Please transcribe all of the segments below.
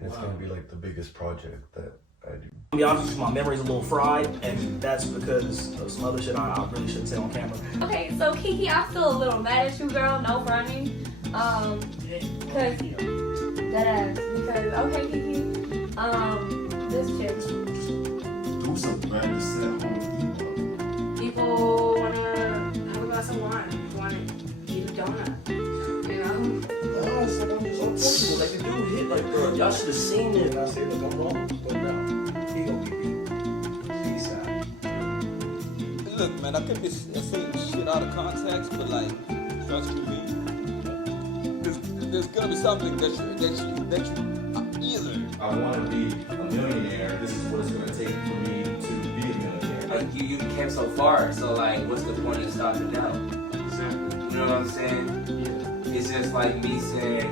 and it's gonna be like the biggest project that I do. To be honest, my memory's a little fried, and that's because of some other shit I really shouldn't say on camera. Okay, so Kiki, I'm still a little mad at you, girl. No fronting. Cause that ass. Because okay, Kiki. This chick. Do something, man. Just sit at home and eat. People wanna have a glass of wine. Wanna eat a donut. You know. Oh, it's like I'm just unfortunate. Like the dude hit like, bro, y'all should have seen it. And I said, look, I'm wrong, but no, he gonna be beat. Peace out. Look, man, I could be saying shit out of context, but like, trust me, there's gonna be something that you either. I want to be a millionaire. This is what it's going to take for me to be a millionaire. Like you came so far, so like, what's the point of stopping now? Exactly. You know what I'm saying? Yeah. It's just like me saying,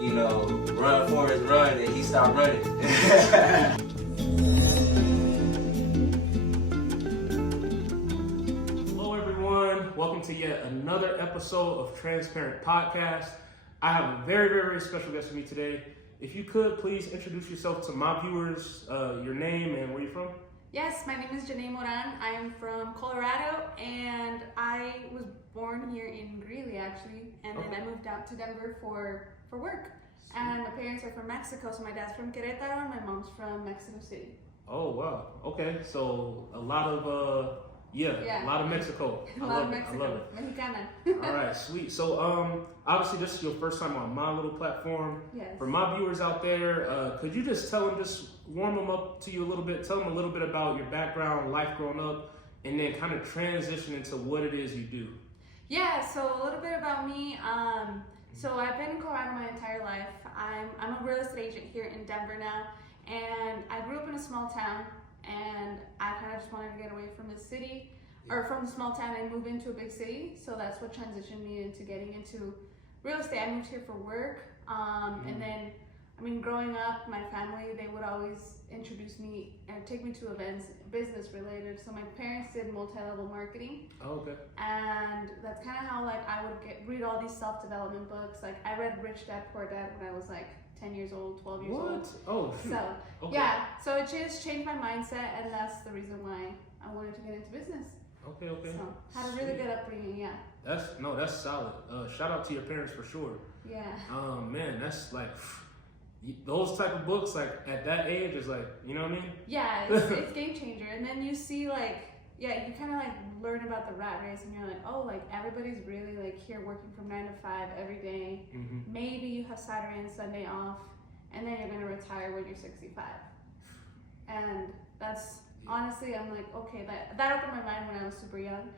you know, run Forrest run, and he stopped running. Hello everyone, welcome to yet another episode of Transparent Podcast. I have a very, very, very special guest with me today. If you could, please introduce yourself to my viewers, your name and where you're from. Yes, my name is janey.moran. I am from Colorado, and I was born here in Greeley, actually, and then I moved out to Denver for work. And my parents are from Mexico, so my dad's from Querétaro and my mom's from Mexico City. Oh wow, okay, so a lot of a lot of Mexico. A lot of Mexico. I love it. Mexicana. All right, sweet. So obviously this is your first time on my little platform. Yes. For my viewers out there, could you just warm them up to you a little bit, tell them a little bit about your background, life growing up, and then kind of transition into what it is you do. Yeah, so a little bit about me. So I've been in Colorado my entire life. I'm a real estate agent here in Denver now, and I grew up in a small town, and I kind of just wanted to get away from the city, or from the small town and move into a big city. So that's what transitioned me into getting into real estate. I moved here for work, and then, I mean, growing up, my family, they would always introduce me and take me to events, business related. So my parents did multi-level marketing. Oh, okay. And that's kind of how like I would read all these self-development books. Like I read Rich Dad Poor Dad when I was like 10 years old, 12 years old. Oh, shoot. So Okay. yeah, so it just changed my mindset, and that's the reason why I wanted to get into business. Okay. So had a really Sweet. good upbringing, yeah. That's solid. Shout out to your parents for sure. Yeah. Man, that's like those type of books. Like at that age, is like, you know what I mean? Yeah, it's game changer. And then you see like, yeah, you kind of like learn about the rat race, and you're like, oh, like everybody's really like here working from 9 to 5 every day. Mm-hmm. Maybe you have Saturday and Sunday off, and then you're gonna retire when you're 65. And that's honestly, I'm like, okay, that opened my mind when I was super young,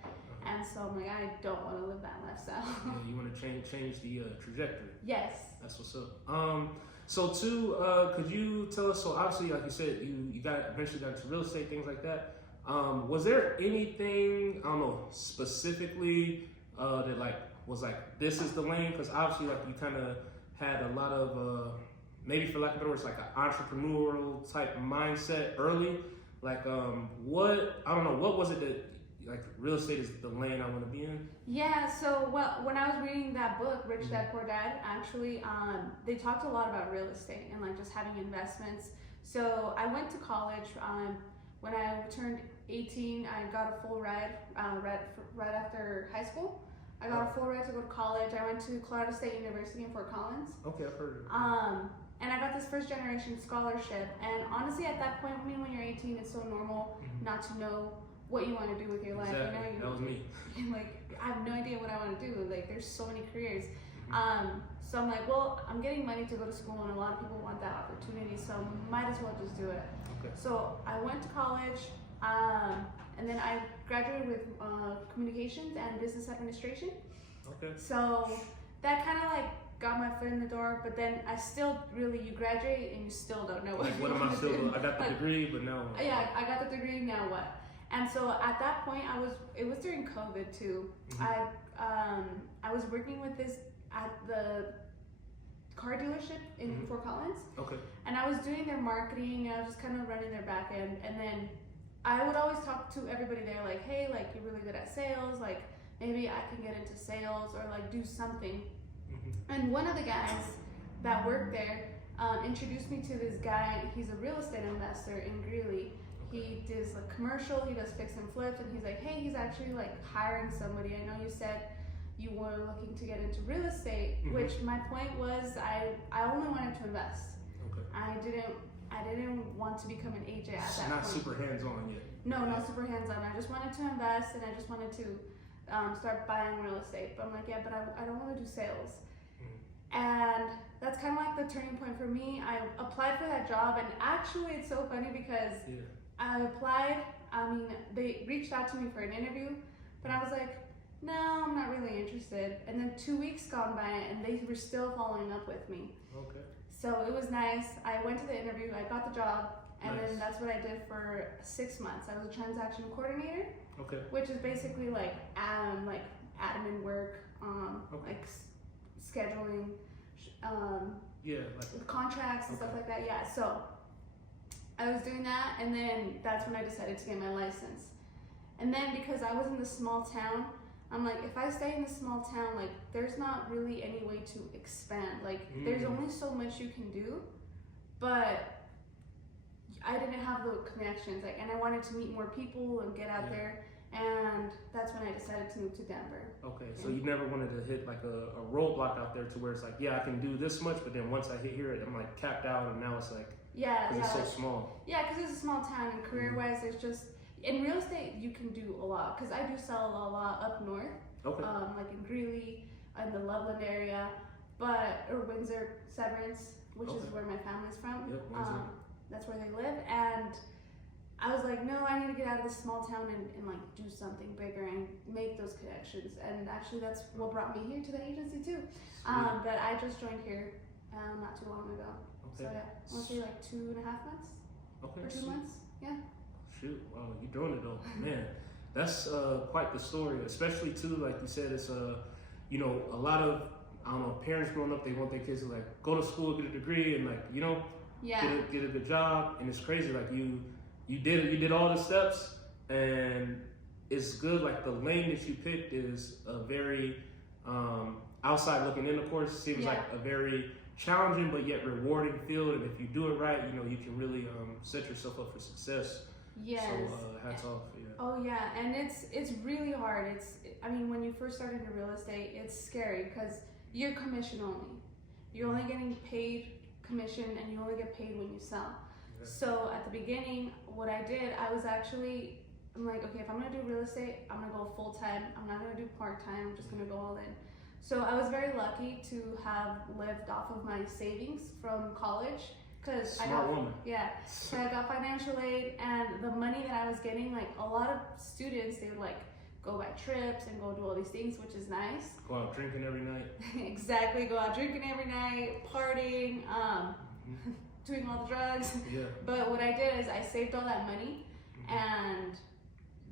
and so I'm like, I don't want to live that lifestyle. Yeah, you want to change the trajectory. Yes. That's what's up. So too, could you tell us? So obviously, like you said, you eventually got into real estate, things like that. Was there anything, I don't know, specifically that like was like, this is the lane? Because obviously, like you kind of had a lot of maybe, for lack of better words, like an entrepreneurial type mindset early. Like what was it that like real estate is the lane I want to be in? Yeah, so when I was reading that book, Rich Dad Poor Dad, actually, they talked a lot about real estate and like just having investments. So I went to college. When I turned 18, I got a full ride right after high school. I got a full ride to go to college. I went to Colorado State University in Fort Collins. Okay, I've heard of it. And I got this first generation scholarship. And honestly, at that point, I mean, when you're 18, it's so normal not to know what you want to do with your life. Exactly. You know, That was me. Like, I have no idea what I want to do. Like, there's so many careers. So I'm like, well, I'm getting money to go to school, and a lot of people want that opportunity, so might as well just do it. Okay. So I went to college, and then I graduated with communications and business administration. Okay. So that kind of like got my foot in the door, but then I still you graduate and you still don't know Like, you what am I want to still? do. I got the degree, but now. Yeah, I got the degree, now what? And so at that point, it was during COVID too. I was working with this at the car dealership in Fort Collins. Okay. And I was doing their marketing, and I was just kind of running their back end. And then I would always talk to everybody there like, hey, like, you're really good at sales, like maybe I can get into sales or like do something. And one of the guys that worked there, introduced me to this guy. He's a real estate investor in Greeley. He does like commercial, he does fix and flips, and he's like, hey, he's actually like hiring somebody. I know you said you were looking to get into real estate, which my point was I only wanted to invest. Okay. I didn't want to become an agent at that Not point. super hands-on yet. No, not super hands-on. I just wanted to invest, and I just wanted to start buying real estate. But I'm like, yeah, but I don't want to do sales. And that's kind of like the turning point for me. I applied for that job, and actually it's so funny because I applied, they reached out to me for an interview, but I was like, no, I'm not really interested. And then 2 weeks gone by, and they were still following up with me. Okay. So it was nice. I went to the interview, I got the job, and Nice. then that's what I did for 6 months. I was a transaction coordinator, Okay. which is basically like admin work, like scheduling, Yeah, like contracts and stuff like that. Yeah, so I was doing that, and then that's when I decided to get my license. And then because I was in the small town, I'm like, if I stay in the small town, like there's not really any way to expand. Like there's only so much you can do, but I didn't have the connections. Like, and I wanted to meet more people and get out there. And that's when I decided to move to Denver. Okay, so you never wanted to hit like a roadblock out there to where it's like, yeah, I can do this much, but then once I hit here, I'm like capped out, and now it's like, because it's so small. Yeah, because it's a small town, and career-wise, there's just in real estate you can do a lot. Because I do sell a lot up north, Okay. like in Greeley, in the Loveland area, or Windsor, Severance, which is where my family's from. Yep, Windsor. That's where they live, and I was like, no, I need to get out of this small town and like do something bigger and make those connections. And actually, that's what brought me here to the agency too. But I just joined here not too long ago. Okay. So yeah, I want to say like 2.5 months Okay. or 2 sweet. months. Yeah. Shoot, wow, you're doing it though, man. That's quite the story, especially too, like you said, it's you know, a lot of parents growing up, they want their kids to like go to school, get a degree, and like get a good job. And it's crazy, like you did all the steps, and it's good. Like the lane that you picked is a very outside looking in, of course, seems like a very challenging but yet rewarding field. And if you do it right, you can really set yourself up for success. Yes. So hats off. Yeah. Oh yeah, and it's really hard. I mean, when you first start into real estate, it's scary because you're commission only. You're only getting paid commission, and you only get paid when you sell. Okay. So at the beginning, what I did, I'm like, okay, if I'm gonna do real estate, I'm gonna go full time. I'm not gonna do part time. I'm just gonna go all in. So I was very lucky to have lived off of my savings from college. Cause Smart woman. Yeah, so I got financial aid, and the money that I was getting, like a lot of students, they would like go buy trips and go do all these things, which is nice. Go out drinking every night. Exactly, go out drinking every night, partying, doing all the drugs. Yeah. But what I did is I saved all that money, and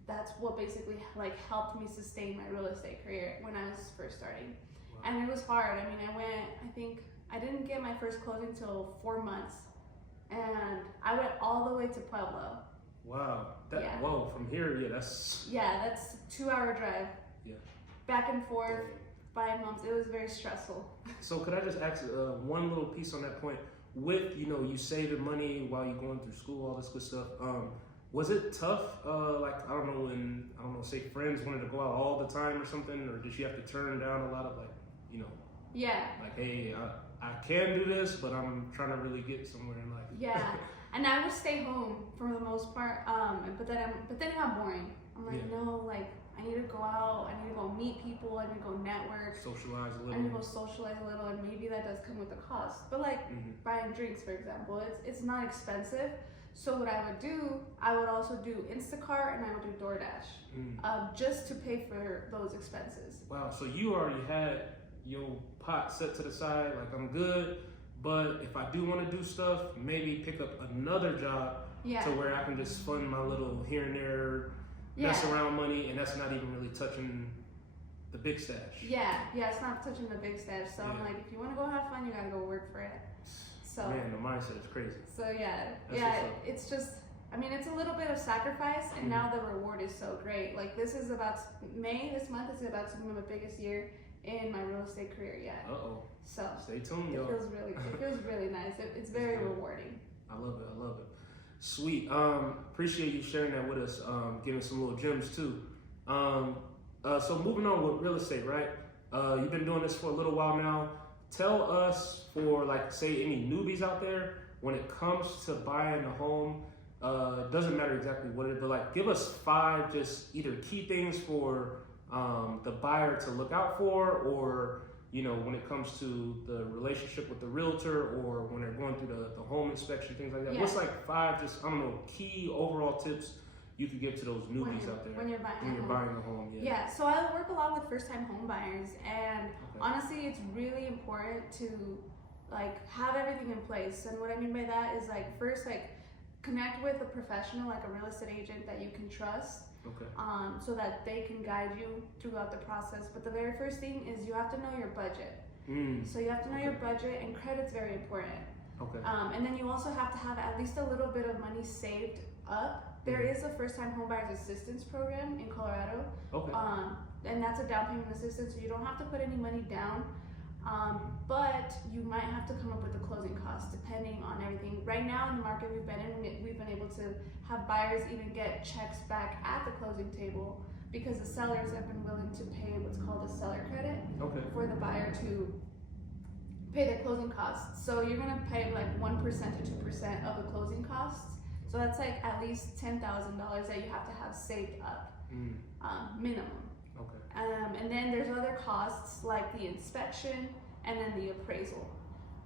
that's what basically like helped me sustain my real estate career when I was first starting. Wow. And it was hard. I mean, I didn't get my first closing till 4 months, and I went all the way to Pueblo. Wow. Yeah. Whoa, from here, that's 2-hour drive. Yeah. Back and forth, buying homes. It was very stressful. So could I just ask one little piece on that point? With you saving money while you're going through school, all this good stuff. Was it tough? Like when say friends wanted to go out all the time or something, or did you have to turn down a lot of Yeah. like, hey, I can do this, but I'm trying to really get somewhere in life. Yeah. And I would stay home for the most part. But then it got boring. I'm like, no, like I need to go out. I need to go meet people. I need to go network. Socialize a I need to little. go socialize a little, and maybe that does come with a cost. But like buying drinks, for example, it's not expensive. So what I would do, I would also do Instacart, and I would do DoorDash, just to pay for those expenses. Wow. So you already had your pot set to the side. Like I'm good, but if I do want to do stuff, maybe pick up another job to where I can just fund my little here and there. Mess around money, and that's not even really touching the big stash. Yeah, it's not touching the big stash. So I'm like, if you want to go have fun, you gotta go work for it. So man, the mindset is crazy. So That's it's just, I mean, it's a little bit of sacrifice, and now the reward is so great. Like this month is about to be my biggest year in my real estate career yet. Uh-oh. So Stay tuned, it y'all. feels really nice. It's very rewarding. I love it. Sweet. Appreciate you sharing that with us. Giving some little gems too. So moving on with real estate, right? You've been doing this for a little while now. Tell us, for like say any newbies out there, when it comes to buying a home, doesn't matter exactly what it is, but like give us 5 just either key things for the buyer to look out for, or when it comes to the relationship with the realtor, or when they're going through the home inspection, things like that. Yeah. What's like 5 just, I don't know, key overall tips you could give to those newbies out there when you're buying a home? Yeah, so I work a lot with first-time home buyers, and honestly, it's really important to like have everything in place. And what I mean by that is like first, like connect with a professional, like a real estate agent that you can trust. Okay. So that they can guide you throughout the process. But the very first thing is you have to know your budget. So you have to know your budget, and credit's very important. Okay. And then you also have to have at least a little bit of money saved up. There is a first-time homebuyers assistance program in Colorado. Okay. And that's a down payment assistance, so you don't have to put any money down. But you might have to come up with the closing costs depending on everything. Right now in the market we've been in, we've been able to have buyers even get checks back at the closing table because the sellers have been willing to pay what's called a seller credit for the buyer to pay their closing costs. So you're gonna pay like 1% to 2% of the closing costs. So that's like at least $10,000 that you have to have saved up, minimum. Okay. And then there's other costs like the inspection and then the appraisal.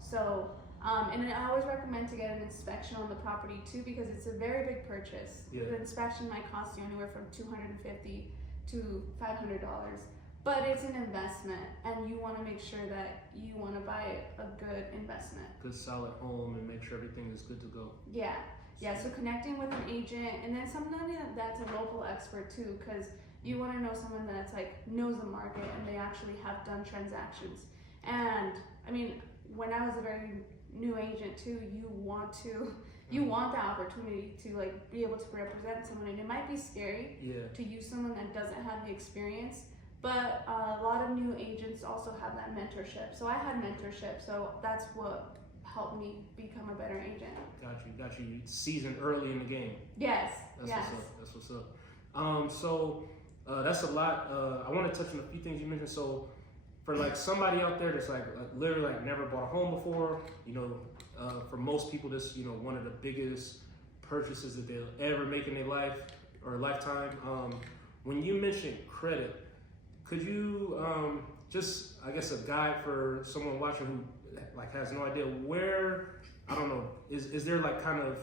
So, and I always recommend to get an inspection on the property too, because it's a very big purchase. Yeah. The inspection might cost you anywhere from $250 to $500, but it's an investment, and you want to make sure that you want to buy a good investment. Good solid home and make sure everything is good to go. Yeah. Yeah, so connecting with an agent, and then somebody that's a local expert too, because you want to know someone that's like knows the market and they actually have done transactions. And I mean, when I was a very new agent too, you want the opportunity to like be able to represent someone, and it might be scary to use someone that doesn't have the experience, but a lot of new agents also have that mentorship. So I had mentorship, so that's what helped me become a better agent. Got you seasoned early in the game. Yes. That's what's up. So that's a lot. I want to touch on a few things you mentioned. So for like somebody out there that's like literally like never bought a home before, for most people this one of the biggest purchases that they'll ever make in their life or lifetime. When you mentioned credit, could you just, I guess, a guide for someone watching who like has no idea where, I don't know, is there like kind of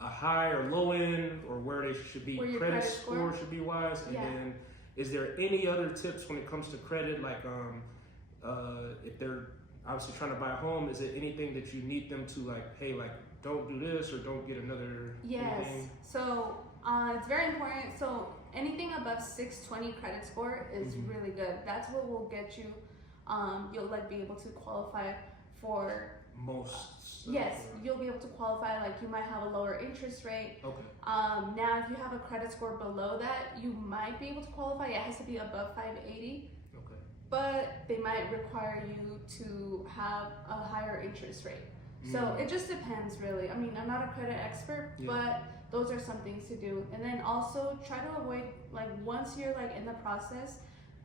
a high or low end, or where they should be, credit score should be wise? And then is there any other tips when it comes to credit, like if they're obviously trying to buy a home, is it anything that you need them to like, hey, like don't do this or don't get another anything? So it's very important. So anything above 620 credit score is really good. That's what will get you, you'll like be able to qualify for most. Yes, you'll be able to qualify. Like you might have a lower interest rate. Okay. Now if you have a credit score below that, you might be able to qualify. It has to be above 580. Okay. But they might require you to have a higher interest rate. So it just depends, really. I mean, I'm not a credit expert, but those are some things to do. And then also try to avoid, like once you're like in the process,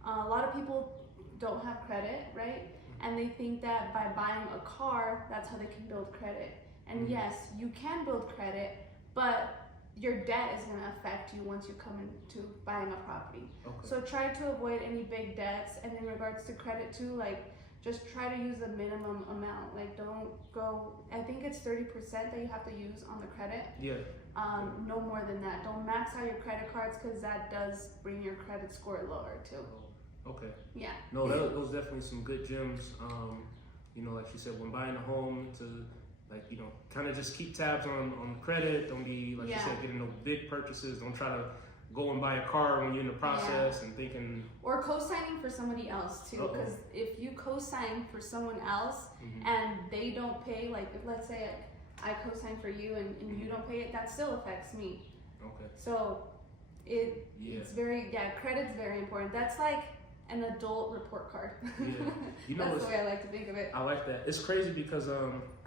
a lot of people don't have credit, right? And they think that by buying a car, that's how they can build credit. And yes, you can build credit, but your debt is gonna affect you once you come into buying a property. Okay. So try to avoid any big debts. And in regards to credit too, like just try to use the minimum amount. Like don't go, I think it's 30% that you have to use on the credit. Yeah. No more than that. Don't max out your credit cards, because that does bring your credit score lower too. Okay. Yeah. No, those definitely some good gems. Like she said, when buying a home, to like, kind of just keep tabs on credit. Don't be, like you said, getting no big purchases. Don't try to go and buy a car when you're in the process and thinking. Or co-signing for somebody else too, because if you co-sign for someone else and they don't pay, like if, let's say I co-sign for you and you don't pay it, that still affects me. Okay. So it's very, credit's very important. That's like an adult report card. Yeah. You know, That's the way I like to think of it. I like that. It's crazy because I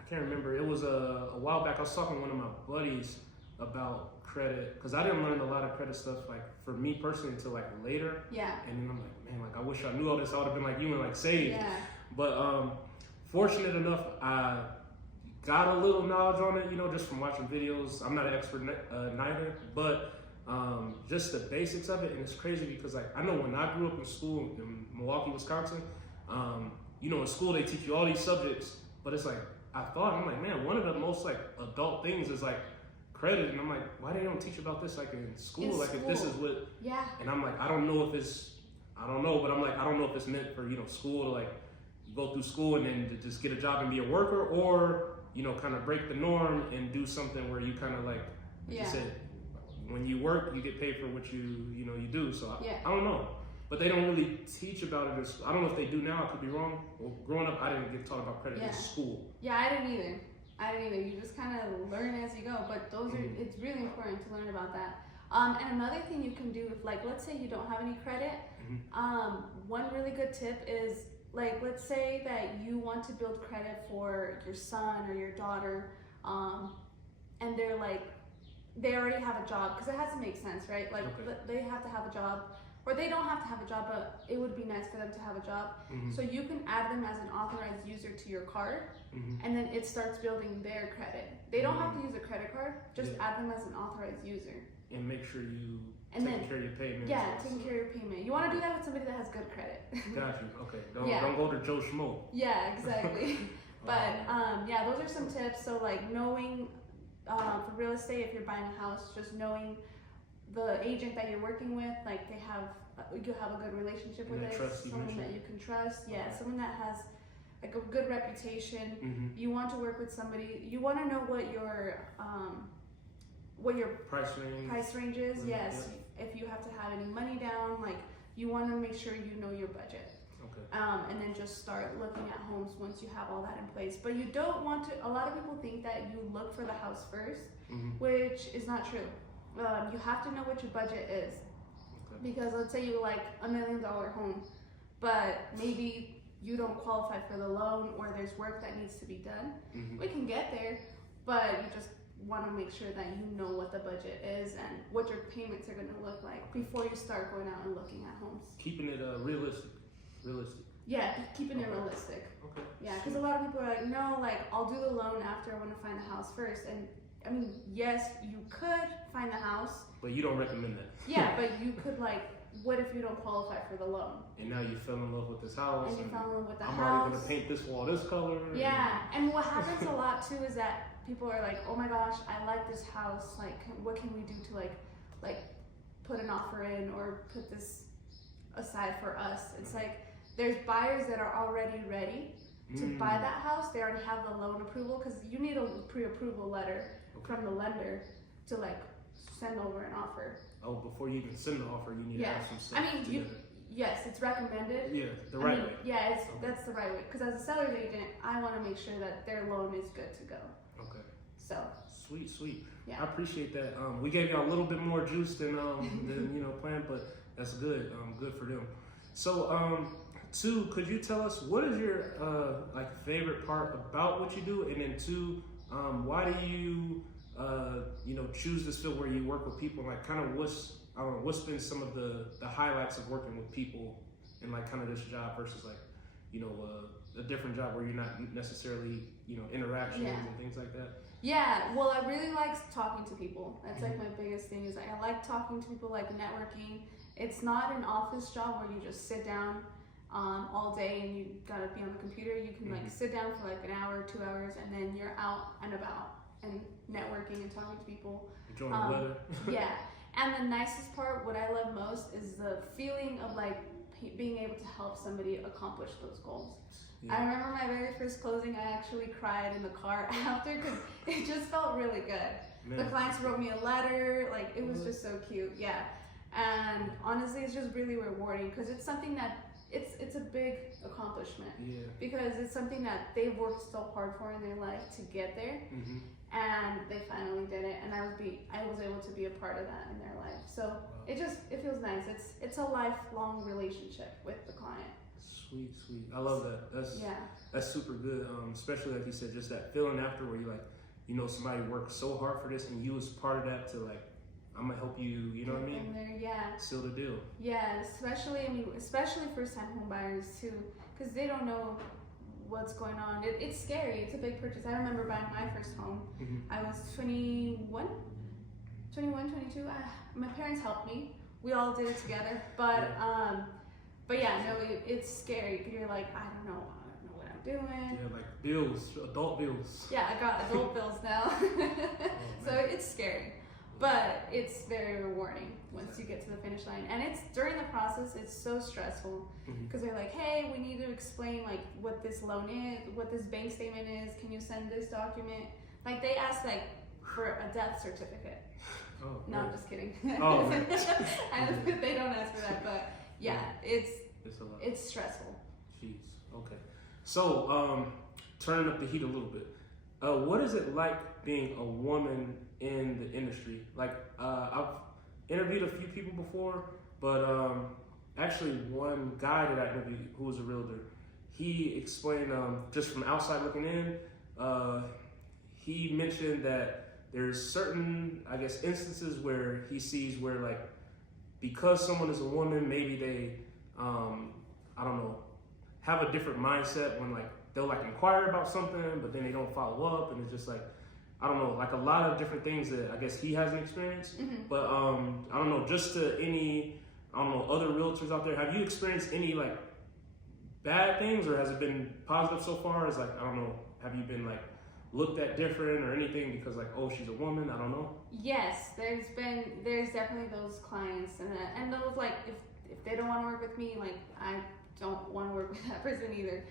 can't remember. It was a while back. I was talking to one of my buddies about credit because I didn't learn a lot of credit stuff like for me personally until like later. Yeah. And then I'm like, man, like I wish I knew all this. I would have been like you and like saved. Yeah. But fortunate enough, I got a little knowledge on it, you know, just from watching videos. I'm not an expert neither, but just the basics of it. And it's crazy because like I know when I grew up in school in Milwaukee, Wisconsin, you know, in school they teach you all these subjects, but it's like I'm like, man, one of the most like adult things is like credit, and I'm like, why they don't teach about this like in school? Like if this is what, yeah. and I'm like, I don't know if it's, I don't know, but I'm like, I don't know if it's meant for, you know, school to like go through school and then to just get a job and be a worker, or you know, kind of break the norm and do something where you kind of like you said, when you work, you get paid for what you do. So I don't know. But they don't really teach about it. I don't know if they do now. I could be wrong. Well, growing up, I didn't get taught about credit in school. Yeah, I didn't either. You just kind of learn as you go. But those are, it's really important to learn about that. And another thing you can do, if like, let's say you don't have any credit, one really good tip is like, let's say that you want to build credit for your son or your daughter, and they're like, they already have a job, because it has to make sense, right? Like they have to have a job, or they don't have to have a job, but it would be nice for them to have a job. So you can add them as an authorized user to your card, and then it starts building their credit. They don't have to use a credit card, just add them as an authorized user. And make sure you And taking care of your payment. Yeah, taking care of your payment. You want to do that with somebody that has good credit. Got you. Okay. Don't go to Joe Schmo. Yeah, exactly. But yeah, those are some tips. So like knowing for real estate, if you're buying a house, just knowing the agent that you're working with, like you have a good relationship with it, someone that you can trust. Yeah, someone that has like a good reputation. You want to work with somebody. You want to know what your price range is. Yes. If you have to have any money down, like you want to make sure you know your budget. And then just start looking at homes once you have all that in place. But you don't want to, a lot of people think that you look for the house first, which is not true. You have to know what your budget is. Because let's say you like $1 million home, but maybe you don't qualify for the loan, or there's work that needs to be done. We can get there, but you just want to make sure that you know what the budget is and what your payments are going to look like before you start going out and looking at homes. Keeping it realistic. Yeah, keeping it realistic. Yeah, because a lot of people are like, no, like I'll do the loan after I want to find the house first. And I mean, yes, you could find the house, but you don't recommend that. Yeah, but you could like, what if you don't qualify for the loan? And now you fell in love with this house. And you fell in love with the house. I'm already gonna paint this wall this color. Yeah, and what happens a lot too is that people are like, oh my gosh, I like this house. Like, what can we do to like put an offer in or put this aside for us? It's like, there's buyers that are already ready to buy that house. They already have the loan approval, because you need a pre-approval letter from the lender to like send over an offer. Oh, before you even send the offer, you need to have some stuff. I mean, yes, it's recommended. Yeah, the right way. Yeah, that's the right way. Because as a seller's agent, I want to make sure that their loan is good to go. Okay. So. Sweet. Yeah. I appreciate that. We gave y'all a little bit more juice than planned, but that's good. Good for them. So, two, could you tell us what is your favorite part about what you do, and then two, why do you choose this field where you work with people? Like, kind of what's been some of the highlights of working with people in like kind of this job versus like a different job where you're not necessarily interactions and things like that? Yeah, well, I really like talking to people. That's like my biggest thing is I like talking to people, like networking. It's not an office job where you just sit down all day and you gotta be on the computer. You can like sit down for like an hour, 2 hours, and then you're out and about and networking and talking to people. Enjoying the weather. Yeah, and the nicest part, what I love most, is the feeling of like being able to help somebody accomplish those goals. Yeah. I remember my very first closing, I actually cried in the car after, because it just felt really good. Man. The clients wrote me a letter, like it was just so cute, yeah. And honestly, it's just really rewarding, because it's something that it's a big accomplishment. Yeah. Because it's something that they've worked so hard for in their life to get there, and they finally did it. And I I was able to be a part of that in their life. So it feels nice. It's a lifelong relationship with the client. Sweet. I love that. That's super good. Especially like you said, just that feeling after where you like, you know, somebody worked so hard for this and you was part of that to like, I'm gonna help you, you know what I mean? Seal the deal. Yeah, especially first time home buyers too, because they don't know what's going on. It's scary. It's a big purchase. I remember buying my first home. I was 21, 22. My parents helped me. We all did it together. But yeah, no, it's scary. You're like, I don't know what I'm doing. Yeah, like bills, adult bills. Yeah, I got adult bills now. So it's scary. But it's very rewarding once you get to the finish line. And it's during the process, it's so stressful because they're like, hey, we need to explain like what this loan is, what this bank statement is. Can you send this document? Like they ask like for a death certificate. Oh, no, I'm just kidding. Oh, they don't ask for that, but yeah, it's a lot. It's stressful. Jeez. Okay. So, turning up the heat a little bit. What is it like being a woman in the industry? Like, I've interviewed a few people before, but actually one guy that I interviewed who was a realtor, he explained, just from outside looking in, he mentioned that there's certain, I guess, instances where he sees where like, because someone is a woman, maybe they, I don't know, have a different mindset when like, they'll like inquire about something, but then they don't follow up, and it's just like, I don't know, like a lot of different things that I guess he hasn't experienced. But I don't know, just to any, I don't know, other realtors out there, have you experienced any like bad things, or has it been positive so far? As like, I don't know, have you been like looked at different or anything because like, oh, she's a woman? I don't know. Yes, there's definitely those clients and those like if they don't want to work with me, like I don't want to work with that person either.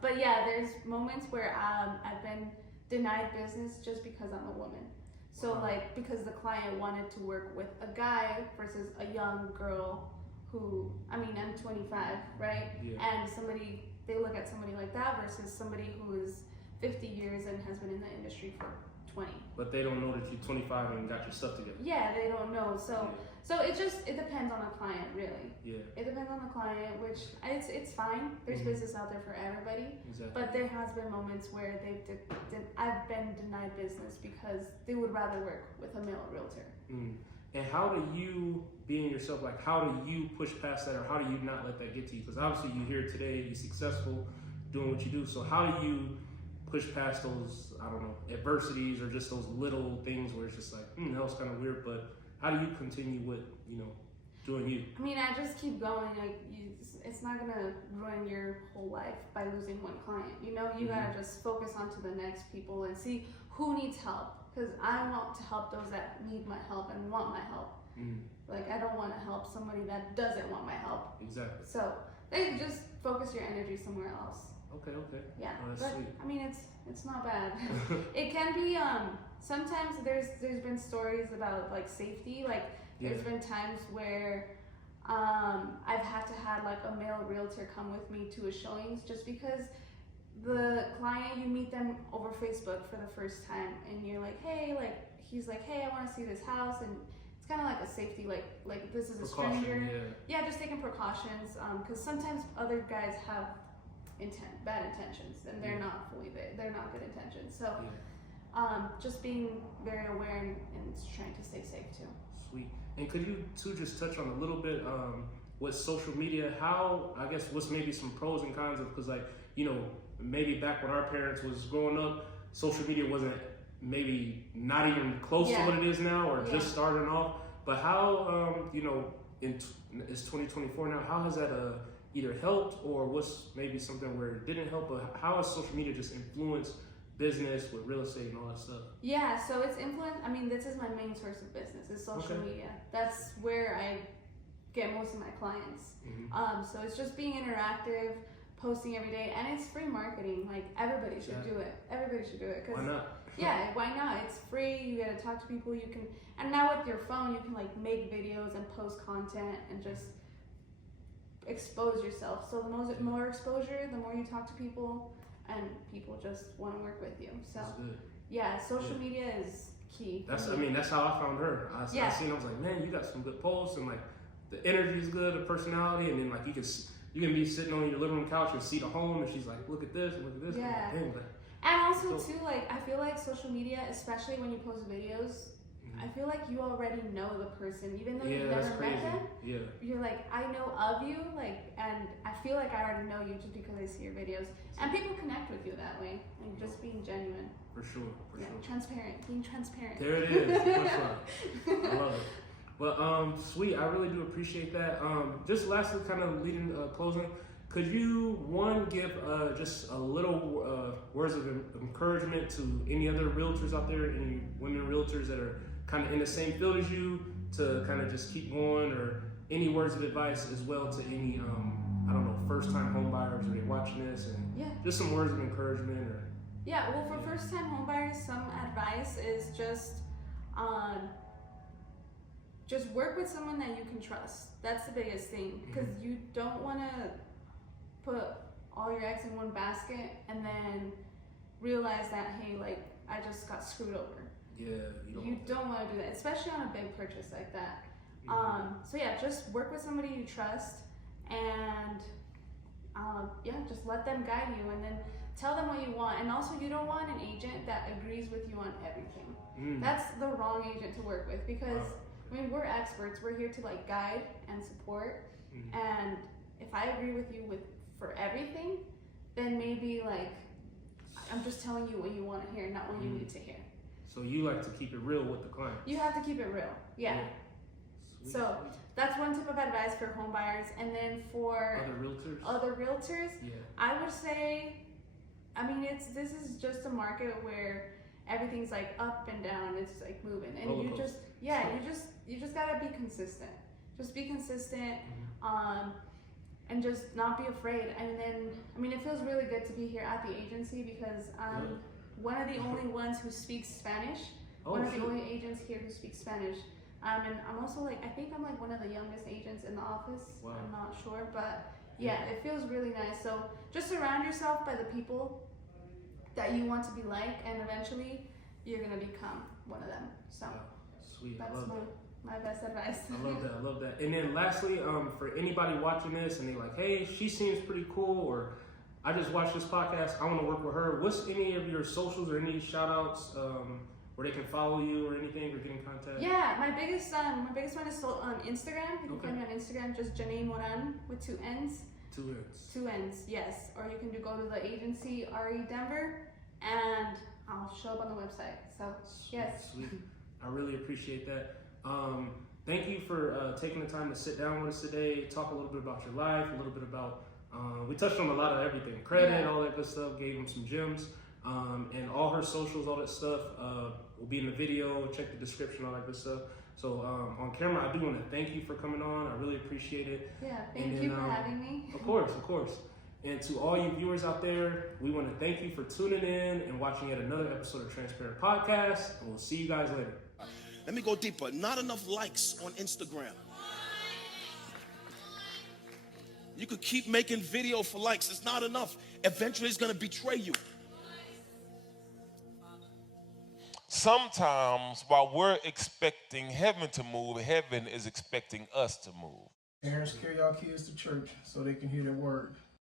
But yeah, there's moments where I've been denied business just because I'm a woman. So like, because the client wanted to work with a guy versus a young girl who, I mean, I'm 25, right? And they look at somebody like that versus somebody who is 50 years and has been in the industry for 20. But they don't know that you're 25 and got your stuff together. Yeah, they don't know. So it depends on the client, really. It depends on the client, which it's fine. There's business out there for everybody. Exactly. But there has been moments where I've been denied business because they would rather work with a male realtor. And how do you, being yourself, like how do you push past that, or how do you not let that get to you? Because obviously you're here today, you're successful doing what you do. So how do you push past those, I don't know, adversities or just those little things where it's just like, that was kind of weird, but how do you continue with, doing you? I mean, I just keep going. Like, it's not gonna ruin your whole life by losing one client. You gotta just focus on to the next people and see who needs help. Because I want to help those that need my help and want my help. Like, I don't want to help somebody that doesn't want my help. Exactly. So they just focus your energy somewhere else. Okay. Yeah, Oh, but sweet. I mean, it's not bad. It can be. Sometimes there's been stories about like safety. Like there's been times where I've had to have like a male realtor come with me to a showings just because the client, you meet them over Facebook for the first time and you're like, hey, like he's like, hey, I want to see this house, and it's kind of like a safety, like this is a stranger. Yeah, just taking precautions because sometimes other guys have bad intentions, and they're not they're not good intentions. So just being very aware and trying to stay safe too. Sweet. And could you too just touch on a little bit with social media, how, I guess, what's maybe some pros and cons of, because like, maybe back when our parents was growing up, social media wasn't maybe not even close to what it is now, or just starting off. But how, it's 2024 now, how has that either helped, or what's maybe something where it didn't help, but how has social media just influenced business with real estate and all that stuff? Yeah, so it's influenced. I mean, this is my main source of business, is social media. That's where I get most of my clients. So it's just being interactive, posting every day, and it's free marketing. Like, everybody should do it. Everybody should do it. Why not? Yeah, why not? It's free. You get to talk to people. You can, and now with your phone, you can like make videos and post content and just expose yourself. So the more exposure, the more you talk to people, and people just want to work with you. So yeah, social media is key. That's that's how I found her. I Yeah. seen, I was like, man, you got some good posts, and like the energy is good, the personality, and then like you can be sitting on your living room couch and see the home, and she's like, look at this, look at this. Yeah. I'm like, dang, And also too, like I feel like social media, especially when you post videos, I feel like you already know the person, even though you've that's never crazy. met them. Yeah. You're like, I know of you, like, and I feel like I already know you just because I see your videos, and people connect with you that way, and just being genuine. For sure. Transparent, being transparent. There it is. I love it. But sweet, I really do appreciate that. Just lastly, kind of leading closing, could you give just a little words of encouragement to any other realtors out there, any women realtors that are kind of in the same field as you, to kind of just keep going, or any words of advice as well to any I don't know, first time home buyers, or they're watching this, and just some words of encouragement, or yeah, well, for first time home buyers, some advice is just work with someone that you can trust. That's the biggest thing, because you don't want to put all your eggs in one basket and then realize that, hey, like, I just got screwed over. Yeah, you don't want to do that, especially on a big purchase like that. So yeah, just work with somebody you trust, and just let them guide you, and then tell them what you want. And also, you don't want an agent that agrees with you on everything. That's the wrong agent to work with, because I mean, we're experts. We're here to like guide and support. And if I agree with you for everything, then maybe like I'm just telling you what you want to hear, not what you need to hear. So you like to keep it real with the client. You have to keep it real. Yeah. Sweet, So that's one tip of advice for home buyers. And then for other realtors, I would say, I mean, this is just a market where everything's like up and down. It's like moving, and you just gotta be consistent. Just be consistent, and just not be afraid. And then, I mean, it feels really good to be here at the agency, because I'm one of the only ones who speaks Spanish. One of the only agents here who speaks Spanish. And I'm also like, I think I'm like one of the youngest agents in the office. Wow. I'm not sure, but yeah, it feels really nice. So just surround yourself by the people that you want to be like, and eventually you're gonna become one of them. So sweet. that's my best advice. I love that. And then lastly, for anybody watching this and they're like, hey, she seems pretty cool, or I just watched this podcast, I want to work with her. What's any of your socials or any shout outs where they can follow you or anything, or get in contact? Yeah, my biggest one is still on Instagram. You can find me on Instagram, just janey.moran with 2 N's. 2 N's. 2 N's, yes. Or you can go to the agency RE Denver, and I'll show up on the website. So yes. Sweet. I really appreciate that. Thank you for taking the time to sit down with us today, talk a little bit about your life, a little bit about, we touched on a lot of everything, credit, all that good stuff, gave them some gems, and all her socials, all that stuff will be in the video. Check the description, all that good stuff. So on camera, I do want to thank you for coming on. I really appreciate it. Yeah, thank you for having me. Of course. And to all you viewers out there, we want to thank you for tuning in and watching yet another episode of Transparent Podcast, and we'll see you guys later. Let me go deeper. Not enough likes on Instagram. You could keep making video for likes. It's not enough. Eventually, it's going to betray you. Sometimes while we're expecting heaven to move, heaven is expecting us to move. Parents, carry y'all kids to church so they can hear the word.